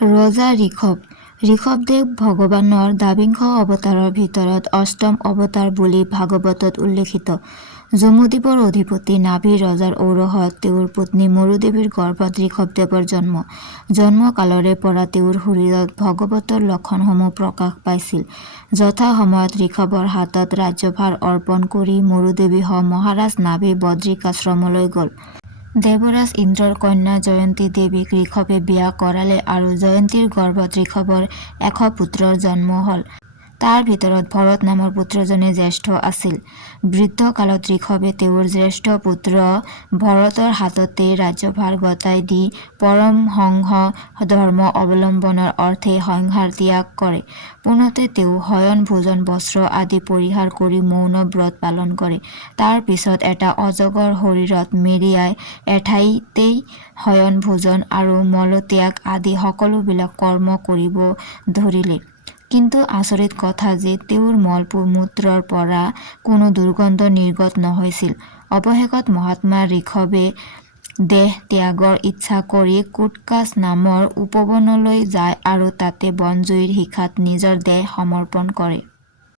ৰজা ঋষভদেৱ ভগৱানৰ দ্বাবিংশ অৱতাৰৰ ভিতৰত অষ্টম অৱতাৰ বুলি ভাগৱতত উল্লেখিত। জম্বুদ্বীপৰ অধিপতি নাভিৰ ৰজাৰ ঔৰহত তেওঁৰ পত্নী মৰুদেৱীৰ গৰ্ভত ঋষভদেৱৰ জন্ম। জন্মকালৰে পৰা তেওঁৰ শৰীৰত ভগৱতৰ লক্ষণসমূহ প্ৰকাশ পাইছিল। যথা সময়ত ঋষভৰ হাতত ৰাজ্যভাৰ অৰ্পণ কৰি মৰুদেৱীসহ মহাৰাজ নাভি বদ্ৰিকাশ্ৰমলৈ গ'ল। দেৱৰাজ ইন্দ্ৰৰ কন্যা জয়ন্তী দেৱীক ঋষভে বিয়া কৰালে আৰু জয়ন্তীৰ গৰ্ভত ঋষভৰ 100 পুত্ৰৰ জন্ম হ'ল। তাৰ ভিতৰত ভৰত নামৰ পুত্ৰজনেই জ্যেষ্ঠ আছিল। বৃদ্ধকালত ঋষভে তেওঁৰ জ্যেষ্ঠ পুত্ৰ ভৰতৰ হাততেই ৰাজ্যভাৰ গতাই দি পৰমহংস ধৰ্ম অৱলম্বনৰ অৰ্থে সংসাৰ ত্যাগ কৰে। পোনতে তেওঁ শয়ন ভোজন বস্ত্ৰ আদি পৰিহাৰ কৰি মৌন ব্ৰত পালন কৰে। তাৰ পিছত এটা অজগৰ শৰীৰত মেৰিয়াই এঠাইতেই শয়ন ভোজন আৰু মলত্যাগ আদি সকলোবিলাক কৰ্ম কৰিব ধৰিলে। কিন্তু আচৰিত কথা যে তেওঁৰ মল-মূত্ৰৰ পৰা কোনো দুৰ্গন্ধ নিৰ্গত নহৈছিল। অৱশেষত মহাত্মা ঋষভে দেহ ত্যাগৰ ইচ্ছা কৰি কোটকাচ নামৰ উপবনলৈ যায় আৰু তাতে বনজুইৰ শিখাত নিজৰ দেহ সমৰ্পণ কৰে।